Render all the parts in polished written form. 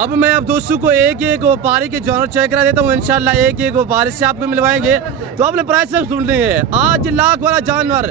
अब मैं अब दोस्तों को एक एक व्यापारी के जानवर चेक करा देता हूँ। इंशाल्लाह एक एक व्यापारी से आपको मिलवाएंगे। तो आपने प्राइस सब सुन रही है। आज लाख वाला जानवर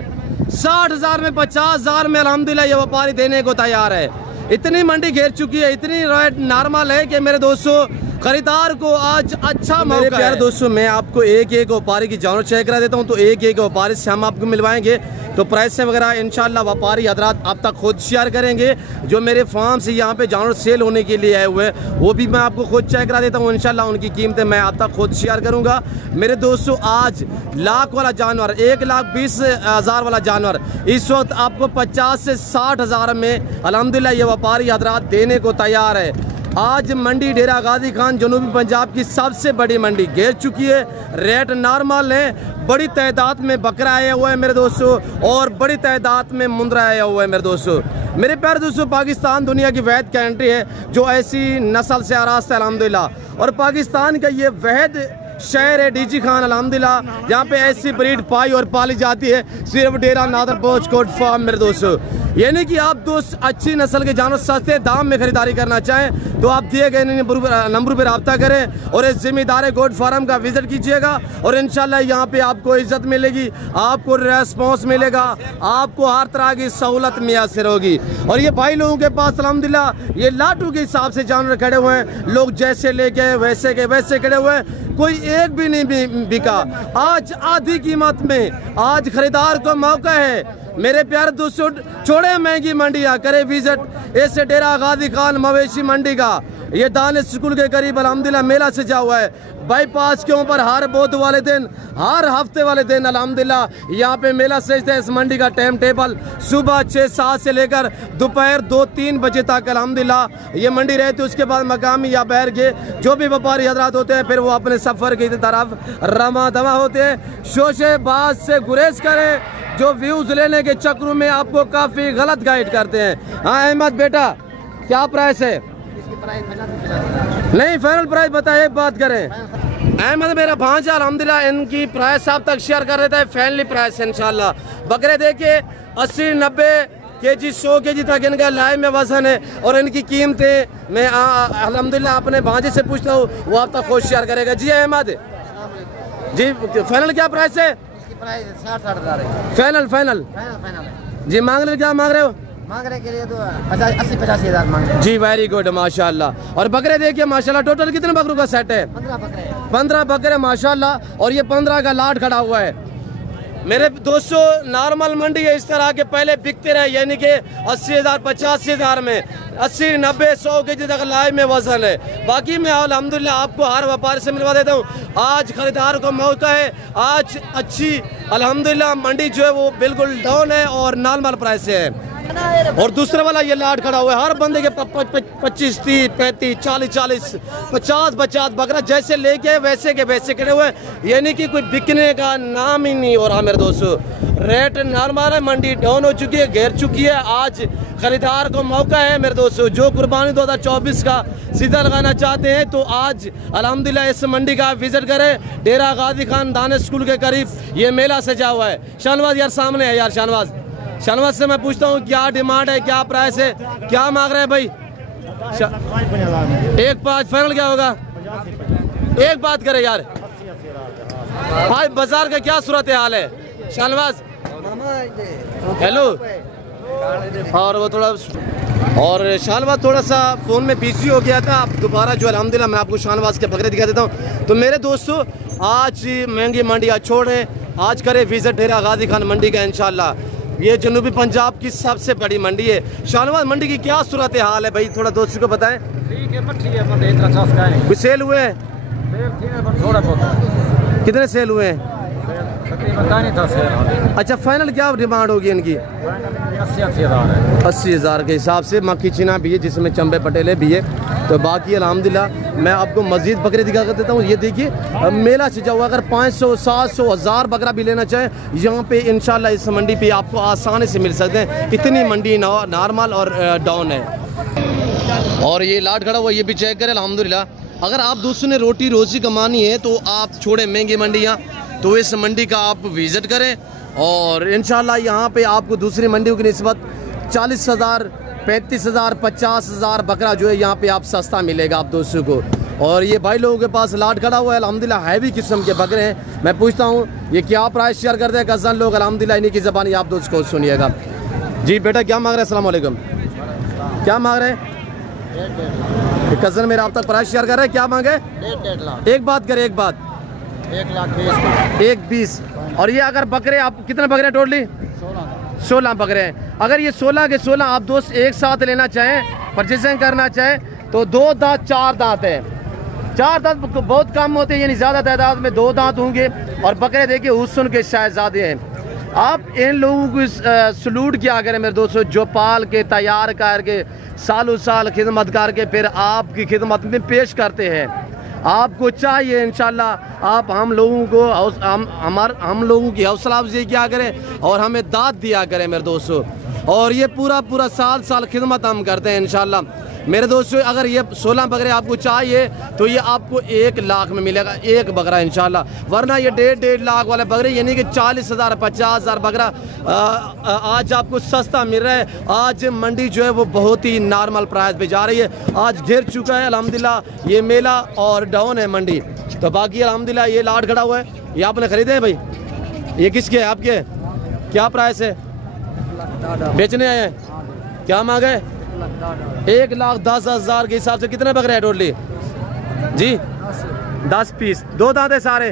60,000 में 50,000 में अल्हम्दुलिल्लाह ये व्यापारी देने को तैयार है। इतनी मंडी घेर चुकी है, इतनी रेट नॉर्मल है कि मेरे दोस्तों खरीदार को आज अच्छा मौका है। दोस्तों मैं आपको एक एक व्यापारी की जानवर चेक करा देता हूं। तो एक एक व्यापारी से हम आपको मिलवाएंगे। तो प्राइस वगैरह इंशाल्लाह व्यापारी हजरात आप तक खुद शेयर करेंगे। जो मेरे फार्म से यहाँ पे जानवर सेल होने के लिए आए हुए हैं वो भी मैं आपको खुद चेक करा देता हूँ। इंशाल्लाह उनकी कीमतें मैं आप तक खुद शेयर करूँगा। मेरे दोस्तों आज लाख वाला जानवर 1,20,000 वाला जानवर इस वक्त आपको 50 से 60,000 में अल्हम्दुलिल्लाह ये व्यापारी हजरात देने को तैयार है। आज मंडी डेरा गाजी खान जनूबी पंजाब की सबसे बड़ी मंडी घेर चुकी है। रेट नॉर्मल है। बड़ी तादाद में बकरा आया हुआ है मेरे दोस्तों और बड़ी तादाद में मुंद्रा आया हुआ है मेरे दोस्तों। मेरे प्यारे दोस्तों पाकिस्तान दुनिया की वहद कंट्री है जो ऐसी नस्ल से आरास्त है अल्हम्दुलिल्लाह। और पाकिस्तान का ये वहद शहर है डीजी खान अल्हम्दुलिल्लाह जहाँ पे ऐसी ब्रीड पाई और पाली जाती है सिर्फ डेरा नादर पोच कोट फार्म मेरे दोस्तों। यानी कि आप दोस्त अच्छी नस्ल के जानवर सस्ते दाम में खरीदारी करना चाहें तो आप दिए गए नंबर पर रब्ता करें और इस जिम्मेदार गोट फार्म का विजिट कीजिएगा। और इंशाल्लाह यहाँ पे आपको इज्जत मिलेगी, आपको रेस्पॉन्स मिलेगा, आपको हर तरह की सहूलत मुयसर होगी। और ये भाई लोगों के पास अल्हम्दुलिल्लाह ये लाटू के हिसाब से जानवर खड़े हुए हैं। लोग जैसे लेके वैसे के वैसे खड़े हुए हैं, कोई एक भी नहीं बिका। आज आधी कीमत में आज खरीदार को मौका है। मेरे प्यारे दोस्तों छोड़े महंगी मंडियाँ करे विजिट ऐसे डेरा गाजी खान मवेशी मंडी का ये दानिश स्कूल के करीब अल्हम्दुलिल्लाह मेला सजा हुआ है। बाईपास के ऊपर हर बुध वाले दिन हर हफ्ते वाले दिन अल्हम्दुलिल्लाह यहाँ पे मेला सजता है। इस मंडी का टाइम टेबल सुबह 6-7 से लेकर दोपहर 2-3 बजे तक अल्हम्दुलिल्लाह ये मंडी रहती है। उसके बाद मकामी या बैर के जो भी व्यापारी हजरात होते हैं फिर वो अपने सफ़र की तरफ रमा दमा होते हैं। शोशेबाज से गुरेज करें जो व्यूज लेने के चक्रों में आपको काफी गलत गाइड करते हैं। हाँ अहमद बेटा क्या प्राइस है? नहीं फाइनल प्राइस बताइए, एक बात करें। अहमद मेरा भांजा अल्हम्दुलिल्लाह इनकी प्राइस आप तक शेयर कर देता है। फाइनली प्राइस इंशाल्लाह बकरे देखिए 80-90 केजी 100 केजी तक इनका लाइव में वजन है। और इनकी कीमतें मैं अल्हम्दुलिल्लाह अपने भांजे से पूछता हूँ वो आप तक खुद शेयर करेगा। जी अहमद जी फाइनल क्या प्राइस है? 60,000 फाइनल फाइनल जी मांग रहे क्या मांग रहे हो? मांग रहे के लिए तो 80-85,000 मांग रहे जी। वेरी गुड माशाल्लाह। और बकरे देखिए माशाल्लाह टोटल कितने बकरों का सेट है? 15 बकरे माशाल्लाह। और ये 15 का लाट खड़ा हुआ है। मेरे दोस्तों नॉर्मल मंडी है इस तरह के पहले बिकते रहे यानी कि 80,000 85,000 में 80-90-100 केजी तक लाइव में वजन है। बाकी मैं अल्हम्दुलिल्लाह आपको हर व्यापारी से मिलवा देता हूँ। आज खरीदार को मौका है। आज अच्छी अल्हम्दुलिल्लाह मंडी जो है वो बिल्कुल डाउन है और नॉर्मल प्राइस है। और दूसरा वाला ये लाट खड़ा हुआ है। हर बंदे के 25, 30, 35, 40, 50 बकरा जैसे लेके वैसे के वैसे खड़े हुए यानी कि कोई बिकने का नाम ही नहीं हो रहा मेरे दोस्तों। रेट नॉर्मल है, मंडी डाउन हो चुकी है, घेर चुकी है। आज खरीदार को मौका है मेरे दोस्तों। जो कुर्बानी 2024 का सीधा लगाना चाहते हैं तो आज अल्हम्दुलिल्लाह इस मंडी का विजिट करें। डेरा गाजी खान दानिश स्कूल के करीब ये मेला सजा हुआ है। शाहनवाज यार सामने है यार। शाहनवाज से मैं पूछता हूँ क्या डिमांड है, क्या प्राइस है, क्या मांग रहे हैं भाई? 1.5 फाइनल क्या होगा? एक बात करे यार भाई बाजार का क्या सूरत हाल है? शाहनवाज हेलो। और वो थोड़ा और शाहनवाज थोड़ा सा फ़ोन में बिजी हो गया था। अब दोबारा जो अल्हम्दुलिल्लाह मैं आपको शाहनवाज के बकरे दिखा देता हूँ। तो मेरे दोस्तों आज महंगी मंडियाँ छोड़ें, आज करें विजिट डेरा गाजी खान मंडी का। इंशाल्लाह ये जनूबी पंजाब की सबसे बड़ी मंडी है। शाहनवाज मंडी की क्या सूरत हाल है भाई थोड़ा दोस्तों को बताएं। ठीक है मट्ठी है मंडी इतना खास का नहीं। कुछ सेल हुए हैं? थोड़ा बहुत। कितने सेल हुए हैं? अच्छा फाइनल क्या डिमांड होगी इनकी? 80,000 के हिसाब से। मक्खी चीना भी है जिसमें चंबे पटेले भी है। तो बाकी अल्हम्दुलिल्लाह मैं आपको मजीद बकरे दिखा कर देता हूँ। ये देखिए मेला सजा हुआ। अगर 500, 700, 1000 बकरा भी लेना चाहें यहाँ पे इंशाल्लाह इस मंडी पे आपको आसानी से मिल सकते हैं। इतनी मंडी नॉर्मल और डाउन है। और ये लाट खड़ा हुआ ये भी चेक करें अल्हम्दुलिल्लाह। अगर आप दोस्तों ने रोटी रोजी कमानी है तो आप छोड़े महंगी मंडियाँ तो इस मंडी का आप विज़िट करें। और इंशाल्लाह यहाँ पे आपको दूसरी मंडियों की निस्बत 40,000 35,000 50,000 बकरा जो है यहाँ पे आप सस्ता मिलेगा आप दोस्तों को। और ये भाई लोगों के पास लाट खड़ा हुआ है, अल्हम्दुलिल्लाह हैवी किस्म के बकरे हैं। मैं पूछता हूँ ये क्या प्राइस शेयर करते हैं कज़न लोग, अल्हम्दुलिल्लाह इन्हीं की ज़बानी आप दोस्तों को सुनिएगा। जी बेटा क्या मांग रहे हैं? अस्सलाम वालेकुम। क्या मांग रहे हैं? कज़न मेरा आप तक प्राइस शेयर कर रहे हैं, क्या मांगे? 1.5 लाख। एक बात करें, एक बात 1,20,000। 1,20,000। और ये अगर बकरे आप कितने बकरे टोटली? 16 बकरे हैं। अगर ये 16 के 16 आप दोस्त एक साथ लेना चाहें, परचेसिंग करना चाहें तो 2 दांत 4 दांत है। 4 दांत बहुत कम होते हैं, यानी ज़्यादा तादाद में 2 दांत होंगे। और बकरे देखिए हुस्न के शहज़ादे हैं। आप इन लोगों को सलूट किया करें मेरे दोस्तों, जो पाल के तैयार करके सालों साल खिदमत करके फिर आपकी खिदमत में पेश करते हैं। आपको चाहिए इंशाल्लाह आप हम लोगों को हम लोगों की हौसला अफजाई किया करें और हमें दाद दिया करें मेरे दोस्तों। और ये पूरा साल खिदमत हम करते हैं इंशाल्लाह मेरे दोस्तों। अगर ये 16 बकरे आपको चाहिए तो ये आपको 1 लाख में मिलेगा एक बकरा इंशाल्लाह, वरना ये 1.5 लाख वाले बकरे यानी कि 40,000 50,000 बकरा आज आपको सस्ता मिल रहा है। आज मंडी जो है वो बहुत ही नॉर्मल प्राइस पे जा रही है। आज गिर चुका है अल्हम्दुलिल्लाह ये मेला और डाउन है मंडी। तो बाकी अल्हम्दुलिल्लाह ये लाट खड़ा हुआ है, ये आपने खरीदे हैं भाई? ये किसके है? आपके? क्या प्राइस है? बेचने आए हैं? क्या मांगे? 1,10,000 के हिसाब से कितने बकरे हैं टोटली? जी 10 पीस। 2 दांत है सारे?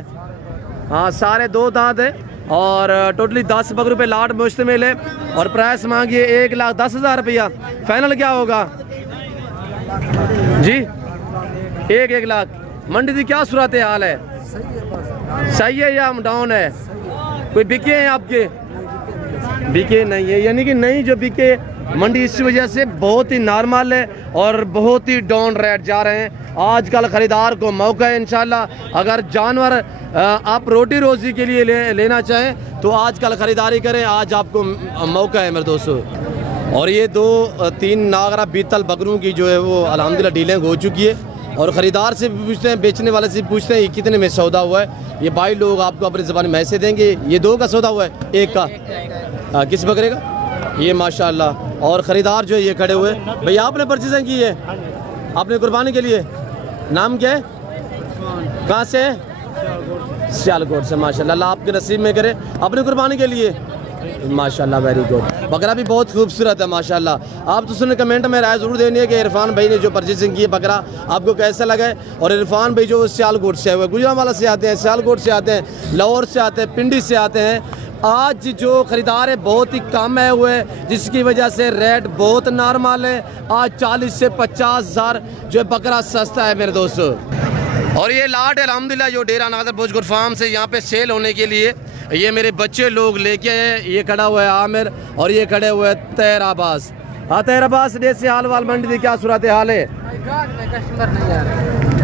हाँ सारे 2 दांत है और टोटली 10 बकरों पे लाट मुश्तमिल है। और प्राइस मांगिए 1,10,000 रुपया। फाइनल क्या होगा जी? 1 लाख। मंडी की क्या सूरत हाल है? सही है या डाउन है? कोई बिके हैं आपके? बिके नहीं है, यानी कि नहीं जो बिके मंडी इस वजह से बहुत ही नॉर्मल है और बहुत ही डाउन रेट जा रहे हैं। आजकल ख़रीदार को मौका है इंशाल्लाह। अगर जानवर आप रोटी रोज़ी के लिए लेना चाहें तो आजकल ख़रीदारी करें, आज आपको मौका है मेरे दोस्तों। और ये 2-3 नागरा बीतल बकरों की जो है वो अल्हम्दुलिल्लाह डीलिंग हो चुकी है। और ख़रीदार से भी पूछते हैं, बेचने वाले से भी पूछते हैं ये कितने में सौदा हुआ है। ये भाई लोग आपको अपनी ज़बान में ऐसे देंगे। ये 2 का सौदा हुआ है, 1 का। किस बकरे का? ये माशाल्लाह। और ख़रीदार जो है ये खड़े हुए। भैया आपने परचेजिंग की है? आपने कुर्बानी के लिए? नाम क्या है? कहाँ से है? सियालकोट से। माशाल्लाह अल्लाह आपके नसीब में करे। अपनी कुर्बानी के लिए माशाल्लाह वेरी गुड। बकरा भी बहुत खूबसूरत है माशाल्लाह। आप तो सुने कमेंट में राय ज़रूर देनी है कि इरफान भाई ने जो परचेजिंग की है बकरा आपको कैसा लगा है। और इरफान भाई जो सियालकोट से हुए, गुजरांवाला से आते हैं, सियालकोट से आते हैं, लाहौर से आते हैं, पिंडी से आते हैं। आज जो ख़रीदार है बहुत ही कम है हुए, जिसकी वजह से रेट बहुत नॉर्मल है। आज 40 से 50,000 जो बकरा सस्ता है मेरे दोस्तों। और ये लाट है अल्हम्दुलिल्लाह जो डेरा नादर भोजगुर फार्म से यहाँ पे सेल होने के लिए ये मेरे बच्चे लोग लेके आए। ये खड़ा हुआ है आमिर और ये खड़े हुए तैर अब्बास। हाँ तैर अब्बास, देसी हाल वाल मंडी की क्या सूरत हाल है?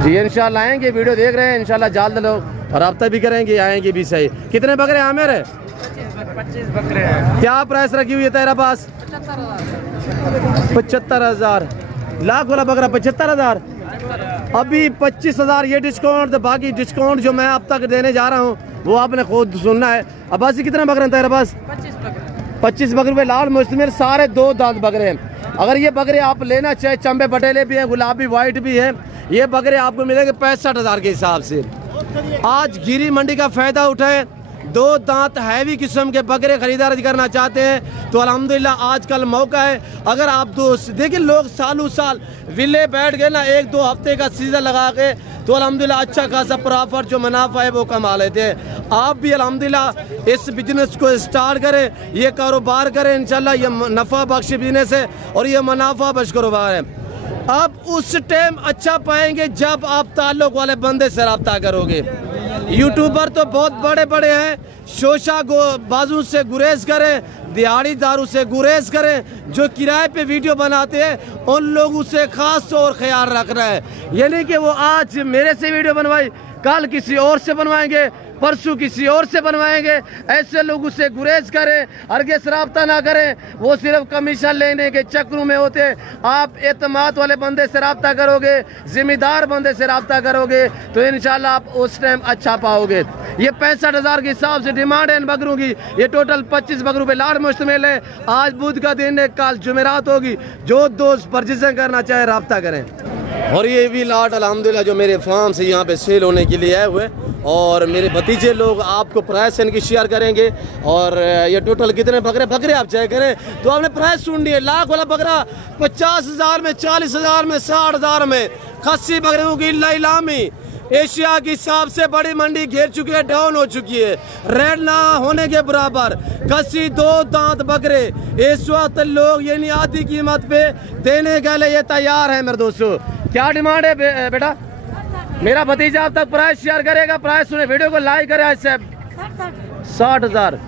जी इंशाल्लाह आएंगे, वीडियो देख रहे हैं इंशाल्लाह जल्द लोग और रब्ता भी करेंगे, आएंगे भी सही। कितने बकरे आमिर है? 25 बकरे हैं। क्या प्राइस रखी हुई है तेरा पास? 75,000। लाख वाला बकरा 75,000। अभी 25,000 ये डिस्काउंट, बाकी डिस्काउंट जो मैं अब तक देने जा रहा हूँ वो आपने खुद सुनना है। अब्बासी कितने बकरे हैं तेरे पास? 25 बकरे पे लाल मुश्तमिल सारे 2 दांत बकरे हैं। अगर ये बकरे आप लेना चाहे, चंबे बटेले भी हैं, गुलाबी वाइट भी हैं, ये बकरे आपको मिलेंगे 65,000 के हिसाब से। आज गिरी मंडी का फ़ायदा उठाए। 2 दांत हैवी किस्म के बकरे खरीदारी करना चाहते हैं तो अल्हम्दुलिल्लाह आजकल मौका है। अगर आप दोस्त देखिए लोग सालों साल विले बैठ गए ना, 1-2 हफ्ते का सीज़न लगा के तो अल्हम्दुलिल्लाह अच्छा खासा प्रॉफिट जो मुनाफा है वो कमा लेते हैं। आप भी अल्हम्दुलिल्लाह इस बिजनेस को स्टार्ट करें, ये कारोबार करें इंशाल्लाह। ये नफ़ा बख्श बिजनेस है और ये मुनाफा बख्श कारोबार है। आप उस टाइम अच्छा पाएंगे जब आप ताल्लुक़ वाले बंदे से रब्ता करोगे। यूट्यूबर तो बहुत बड़े बड़े हैं, शोशा बाजू से गुरेज करें, दिहाड़ी दारू से गुरेज करें, जो किराए पे वीडियो बनाते हैं उन लोगों से खास तौर ख्याल रखना है। यानी कि वो आज मेरे से वीडियो बनवाई, कल किसी और से बनवाएंगे, परसों किसी और से बनवाएंगे। ऐसे लोग उससे गुरेज करें, हरगिज़ राब्ता ना करें, वो सिर्फ कमीशन लेने के चक्रों में होते। आप एतमाद वाले बंदे से राब्ता करोगे, जिम्मेदार बंदे से राब्ता करोगे तो इंशाल्लाह आप उस टाइम अच्छा पाओगे। ये 65,000 के हिसाब से डिमांड है इन बकरों की। ये टोटल 25 बकरों पे लाट मुश्तमिल है। आज बुध का दिन है, कल जुमेरात होगी। जो दोस्त परचेजिंग करना चाहे राब्ता करें। और ये भी लाट अल्हम्दुलिल्लाह जो मेरे फार्म से यहाँ पे सेल होने के लिए आए हुए, और मेरे भतीजे लोग आपको प्राइस इनकी शेयर करेंगे। और ये टोटल कितने बकरे आप चेक करें तो आपने प्राइस सुननी है। लाख वाला बकरा 50,000 में, 40,000 में, 60,000 में। खस्सी बकरियों की इलामी एशिया की सबसे बड़ी मंडी घेर चुकी है, डाउन हो चुकी है, रेड ना होने के बराबर। खस्सी 2 दांत बकरे इस वक्त लोग यानी आधी कीमत पे देने के लिए तैयार है। मेरे दोस्तों क्या डिमांड है बेटा? मेरा भतीजा आप तक प्राइस शेयर करेगा। प्राइस सुने, वीडियो को लाइक करे। 60,000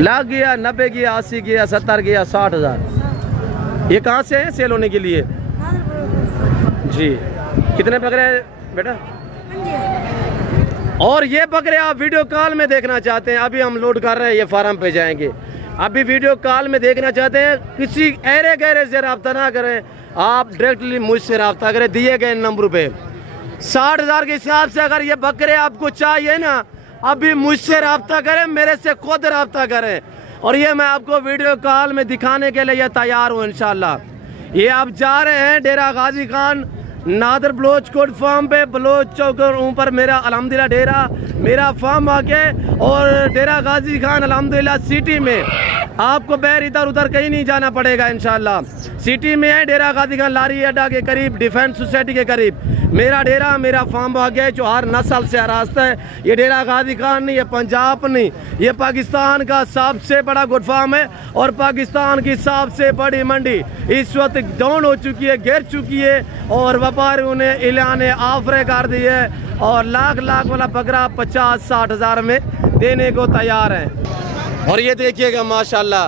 लाख गया, 90 गया, 80 गया, 70 गया, 60,000। ये कहाँ से है सेल होने के लिए जी? कितने बकरे बेटा? और ये बकरे आप वीडियो कॉल में देखना चाहते हैं, अभी हम लोड कर रहे हैं, ये फार्म पे जाएंगे। अभी वीडियो कॉल में देखना चाहते हैं, किसी ऐरे गहरे से रब्ता ना करें, आप डायरेक्टली मुझसे रब्ता करें दिए गए नंबर पे। 60,000 के हिसाब से अगर ये बकरे आपको चाहिए ना, अभी मुझसे रब्ता करें, मेरे से खुद रब्ता करें। और ये मैं आपको वीडियो कॉल में दिखाने के लिए तैयार हूँ इंशाल्लाह। ये आप जा रहे हैं डेरा गाजी खान नादर बलोच कोट फार्म पे, बलोच चौक ऊपर मेरा अल्हम्दुलिल्लाह डेरा, मेरा फार्म आके, और डेरा गाजी खान अल्हम्दुलिल्लाह सिटी में। आपको बैर इधर उधर कहीं नहीं जाना पड़ेगा इंशाल्लाह। सिटी में है डेरा गाजी खान लारी अड्डा के करीब, डिफेंस सोसाइटी के करीब मेरा डेरा, मेरा फार्म आगे जो हर नस्ल से रास्ता है। ये डेरा गाजी खान नहीं, ये पंजाब नहीं, ये पाकिस्तान का सबसे बड़ा गुड फार्म है और पाकिस्तान की सबसे बड़ी मंडी इस वक्त डाउन हो चुकी है, गिर चुकी है, और व्यापारियों ने ऐलान ऑफर कर दी है। और लाख वाला बकरा 50-60,000 में देने को तैयार है। और ये देखिएगा माशाल्लाह,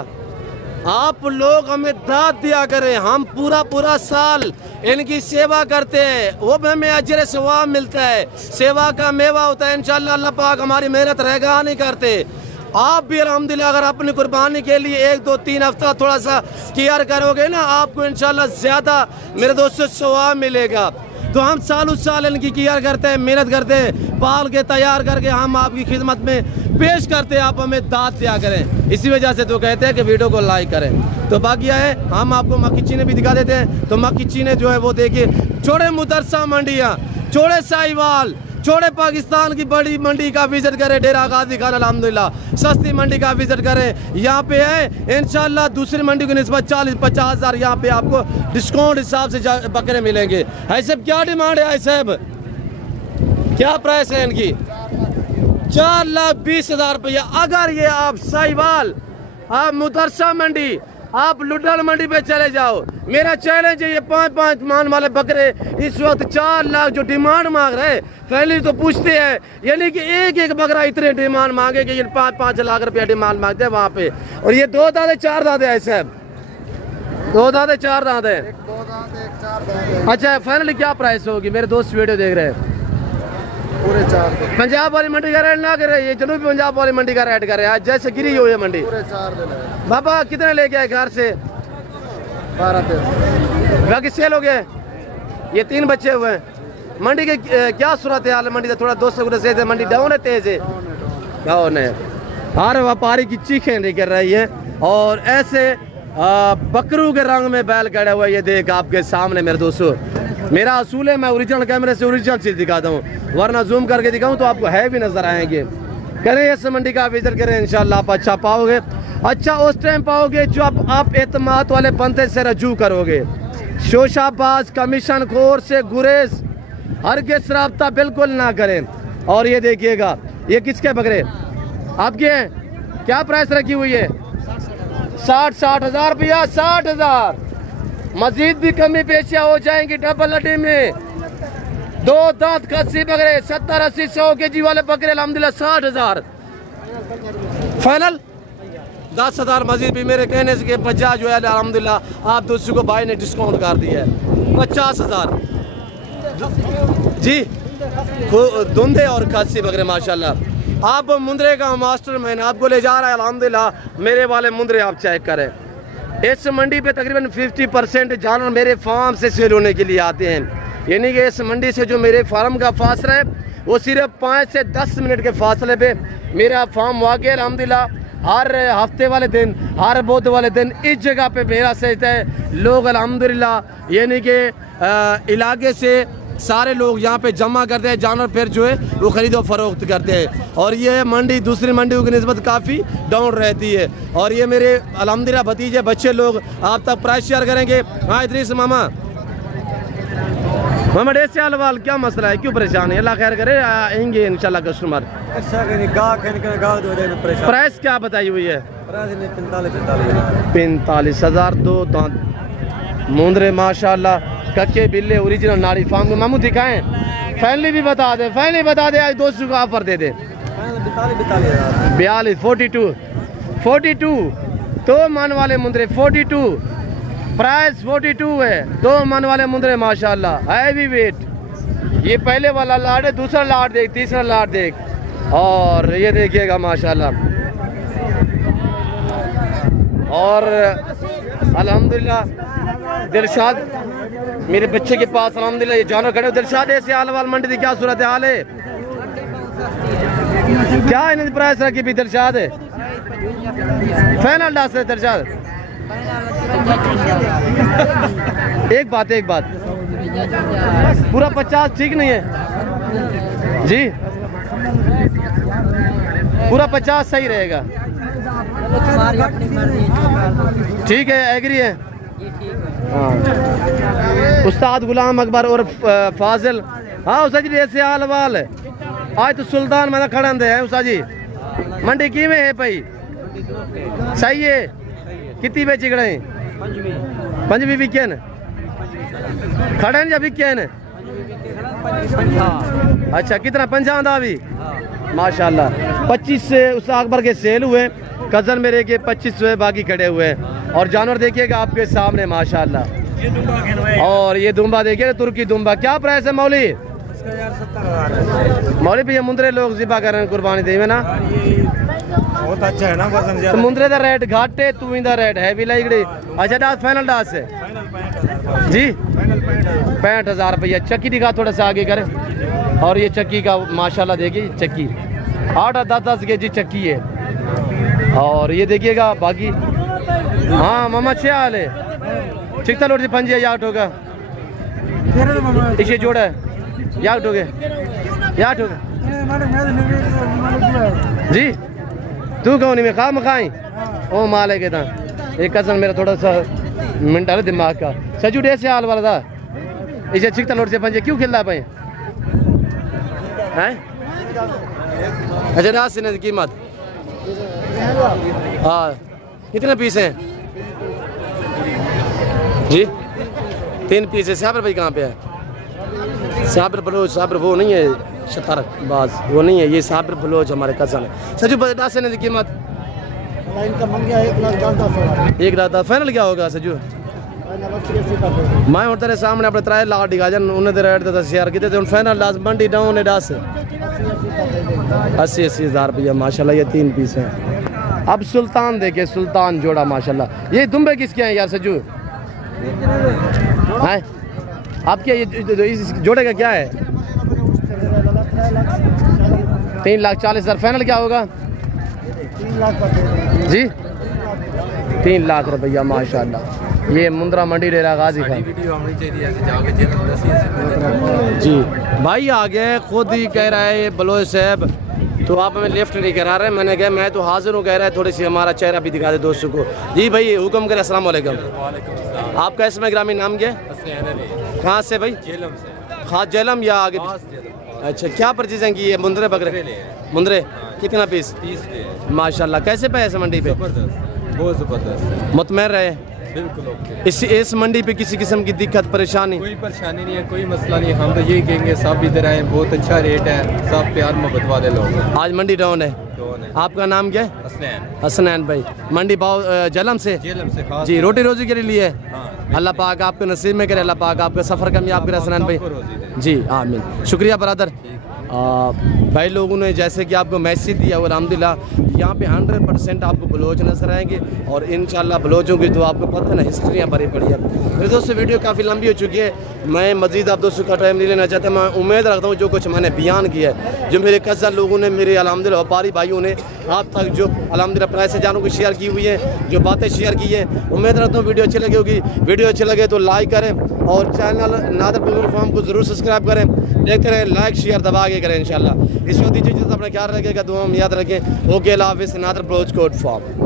आप लोग हमें दाद दिया करें, हम पूरा साल इनकी सेवा करते हैं, वो भी हमें अजर सवाब मिलता है। सेवा का मेवा होता है इंशाल्लाह। अल्लाह पाक हमारी मेहनत रहेगा नहीं करते। आप भी अल्हम्दुलिल्लाह अगर अपनी कुर्बानी के लिए 1-2-3 हफ्ता थोड़ा सा केयर करोगे ना, आपको इंशाल्लाह ज्यादा मेरे दोस्तों सवाब मिलेगा। तो हम सालों साल इनकी केयर करते हैं, मेहनत करते हैं, पाल के तैयार करके हम आपकी खिदमत में पेश करते हैं। आप हमें दाद दिया करें, इसी वजह से तो कहते हैं कि वीडियो को लाइक करें। तो बाकी है, हम आपको मक्की चीने भी दिखा देते हैं। तो मक्की चीने जो है वो देखिए, छोड़े मुदरसा मंडियाँ, छोड़े साहिवाल, छोड़े पाकिस्तान की बड़ी मंडी का विजिट करें, डेरा गाजी खान अल्हम्दुलिल्लाह। सस्ती मंडी का विजिट करें, यहाँ पे है इंशाल्लाह दूसरी मंडी की निस्बत 40-50 हज़ार यहाँ पे आपको डिस्काउंट हिसाब से बकरे मिलेंगे। है साहब क्या डिमांड है? साहब क्या प्राइस है इनकी? 4,20,000 रुपया। अगर ये आप साहिवाल, आप मुदरसा मंडी, आप लुडल मंडी पे चले जाओ, मेरा चैलेंज है, ये 5-5 मान वाले बकरे इस वक्त 4 लाख जो डिमांड मांग रहे हैं। पहले तो पूछते हैं, यानी कि एक बकरा इतने डिमांड मांगे कि ये 5-5 लाख रुपया डिमांड मांगते हैं वहाँ पे। और ये 2 दांत 4 दांत है साहब, 2 दांत 4 दांत है। अच्छा फाइनली क्या प्राइस होगी? मेरे दोस्त वीडियो देख रहे हैं, पूरे 4 पंजाब वाली मंडी का रेट ना करे, ये जनूबी पंजाब वाली मंडी का रेट करे। आज जैसे गिरी हुई है मंडी। पूरे 4 दिन है। बाबा कितने लेके आए घर से? 12-13 बाकी सेल हो गए। ये 3 बच्चे हुए हैं। मंडी के क्या सूरत हाल है? मंडी से थोड़ा 200 गुना से मंडी डाउन है, तेज है, डाउन है। हर व्यापारी की चीखें निकल रही है। और ऐसे बकरू के रंग में बैल खड़े हुए, ये देख आपके सामने मेरे दोस्तों। मेरा असूल है, मैं ओरिजिनल कैमरे से ओरिजिनल चीज दिखाता हूँ, वरना जूम करके दिखाऊं तो आपको है भी नजर आएंगे। करें इस मंडी का विजिट करें, इंशाल्लाह आप अच्छा पाओगे। अच्छा उस टाइम पाओगे जब आप एतमाद वाले बंदे से रजू करोगे। शोशाबाज, कमीशन खोर से गुरेज, हरगिज़ राब्ता बिल्कुल ना करें। और ये देखिएगा, ये किसके बकरे आपके हैं? क्या प्राइस रखी हुई है? 60 हज़ार रुपया। 60,000 मजीद भी कमी पेशिया हो जाएंगी डबल अड्डी में। 2 दांत खस्सी बकरे 70-80-100 के जी वाले बकरे अल्हम्दुलिल्लाह 60,000 फाइनल। 10,000 मजीद भी मेरे कहने से बजा जो है अल्हम्दुलिल्लाह आप दूसरे को भाई ने डिस्काउंट कर दिया है 50,000 जी। धुंधे और खांसी वगैरह माशाल्लाह। आप मुंदरे का मास्टर मैन आपको ले जा रहा है अल्हम्दुलिल्लाह। मेरे वाले मुंदरे आप चेक करें। इस मंडी पे तकरीबन 50% जानवर मेरे फार्म से सेल होने के लिए आते हैं, यानी कि इस मंडी से जो मेरे फार्म का फासला है वो सिर्फ 5 से 10 मिनट के फासले पे मेरा फार्म वाक़ है अल्हम्दुलिल्लाह। हर हफ्ते वाले दिन, हर बुध वाले दिन इस जगह पे मेरा सहता है लोग अल्हम्दुलिल्लाह, यानी कि इलाके से सारे लोग यहाँ पे जमा करते हैं जानवर, फिर जो है वो ख़रीदो फरोख्त करते हैं। और ये मंडी दूसरी मंडियों की निस्बत काफ़ी डाउन रहती है। और ये मेरे अल्हम्दुलिल्लाह भतीजे बच्चे लोग आप तक प्राइस शेयर करेंगे। हाँ इदरीस मामा, मामा डेसे हाल क्या मसला है, क्यों परेशान है? अल्लाह खैर करे, आएंगे इंशाल्लाह कस्टमर। प्राइस क्या बताई हुई है? 45,000 दो दांत मुंदरे माशाल्लाह, कच्चे बिल्ले ओरिजिनल नारी फार्म के। मामू दिखाएं, फैमिली भी बता दे, फैमिली बता दे, आज 200 का ऑफर दे दे। 42 तो मन वाले मुंदरे 42 प्राइस 42 है। 2 मन वाले मुंदरे माशाल्लाह हैवी वेट। ये पहले वाला लाट है, दूसरा लाट देख, तीसरा लाट देख, और ये देखिएगा माशाल्लाह। और अल्हम्दुलिल्लाह दिलशाद मेरे बच्चे के पास अल्हम्दुलिल्लाह ये जानवर खड़े। दिलशाद ऐसे हाल वाल मंडी की क्या सूरत हाल है, क्या इन्हें प्राइस रखी भी दिलशाद है? फाइनल डांस है दिलशाद। एक बात पूरा 50 ठीक नहीं है जी, पूरा 50 सही रहेगा। ठीक है, एग्री है। हाँ उस्ताद गुलाम अकबर और फाजिल। हाँ उस्ताद जी ऐसे हाल वाल आज तो सुल्तान मैंने खड़ा है उस्ताद जी। मंडी की में है भाई, सही है। कितनी बेची खड़े हैं? 5वीं विकेन खड़े हैं या विकेन? अच्छा कितना 50 दा भी माशाल्लाह। 25 से उस अकबर के सेल हुए, कजन मेरे के 25 हुए, बाकी खड़े हुए हैं। और जानवर देखिएगा आपके सामने माशाल्लाह। और ये दुम्बा देखिएगा, तुर्की दुम्बा। क्या प्राइस है मौली? मौली भी ये मुंदरे लोग जिबा कर रहे हैं कुर्बानी दे ना, बहुत अच्छा है ना। तो मुंदरे का रेट घाट है, तू इंदा रेट है भी लाइगड़ी। अच्छा डास फाइनल डास है जी 65,000 रुपया। चक्की दिखा थोड़ा सा आगे करे। और ये चक्की का माशाल्लाह देखिए, चक्की 8-10 के जी चक्की है। और ये देखिएगा बाकी। हाँ मामा क्या हाल है? चिकता लोट 5,000 होगा इसे जोड़ा है यार हो गए जी। तू कौन में खा मखाई ओ माले के था एक कसन मेरा थोड़ा सा मिनटा दिमाग का। सजू डे से हाल वाला था इसे चिकता लोट से 5 क्यों खिला पाए हैं? अच्छा रात से कीमत हाँ कितने पीस हैं जी? 3 पीस है। साबर भाई कहाँ पे है? साबर बलोच, साबर वो नहीं है शतर बाज, वो नहीं है, ये साबर बलोच हमारे कसन है। सजू बता से की कीमत इनका मंग गया 1,10,000 फाइनल क्या होगा सजू? मैं और तेरे सामने अपने 3 लाख दिखा जान उन्हें रेट देता शेयर कितने थे फाइनल डास मंडी डाउन है डास 80,000 रुपया माशाल्लाह। ये 3 पीस है। अब सुल्तान देखे, सुल्तान जोड़ा माशाल्लाह। ये दुम्बे किसके हैं यार सजू? हैं आपके इस जोड़े का क्या है? 3,40,000 फाइनल क्या होगा 3 लाख जी? 3 लाख रुपया माशाल्लाह। ये मुंद्रा मंडी डेरा गाजी खान जी भाई आ गए, खुद ही कह रहा है बलोच साहब तो आप हमें लिफ्ट नहीं करा रहे। मैंने कहा मैं तो हाजिर हूँ, कह रहा है थोड़ी सी हमारा चेहरा भी दिखा दे दोस्तों को। जी भाई हुक्म करें। अस्सलाम वालेकुम। आपका इसमें ग्रामीण नाम क्या? कहाँ से भाई? खास जेलम या आगे? अच्छा क्या परचेजिंग की है? मुंदरे बकरे मुंदरे कितना पीस? 30 माशाल्लाह। कैसे पे ऐसे मंडी पे? बहुत जबरदस्त, मुतमैन रहे बिल्कुल ओके। इस मंडी पे किसी किस्म की दिक्कत परेशानी? कोई परेशानी नहीं है, कोई मसला नहीं है। हम तो यही कहेंगे सब इधर आए, बहुत अच्छा रेट है, सब प्यार मोहब्बत वाले लोग हैं। आज मंडी डाउन है। आपका नाम क्या है? हसनैन। हसनैन भाई। मंडी भाव जेलम से जेलम से खास जी रोटी रोजी के लिए? हाँ। अल्लाह पाक आपके नसीब में करे, अल्लाह पाक आपके सफ़र कामयाब करे हसनैन भाई। रोज़ी दे। जी आमीन, शुक्रिया ब्रदर। भाई लोगों ने जैसे कि आपको मैसेज दिया वो अल्हम्दुलिल्लाह यहाँ पे 100% आपको बलोच नजर आएंगे और इंशाल्लाह बलोचों की तो आपको पता है ना हिस्ट्रियाँ भरी पड़ी है। मेरे दोस्तों वीडियो काफ़ी लंबी हो चुकी है, मैं मज़ीद आप दोस्तों का टाइम नहीं लेना चाहता। मैं उम्मीद रखता हूँ जो कुछ मैंने बयान किया है, जो मेरे कज़ा लोगों ने, मेरे अल्हम्दुलिल्लाह व्यापारी भाइयों ने आप तक जो अल्हम्दुलिल्लाह प्राइस जानों को शेयर की हुई है, जो बातें शेयर की है, उम्मीद रखता हूँ वीडियो अच्छी लगी होगी। वीडियो अच्छी लगे तो लाइक करें और चैनल नादर प्रोग्राम फार्म को ज़रूर सब्सक्राइब करें, देखते रहें, लाइक शेयर दबा के करें इंशाल्लाह। इस वक्त दीजिए अपना ख्याल रखेगा, दुआ में याद रखें। ओके, अल्लाह हाफ़िज़। नादर प्रोज कोड फार्म।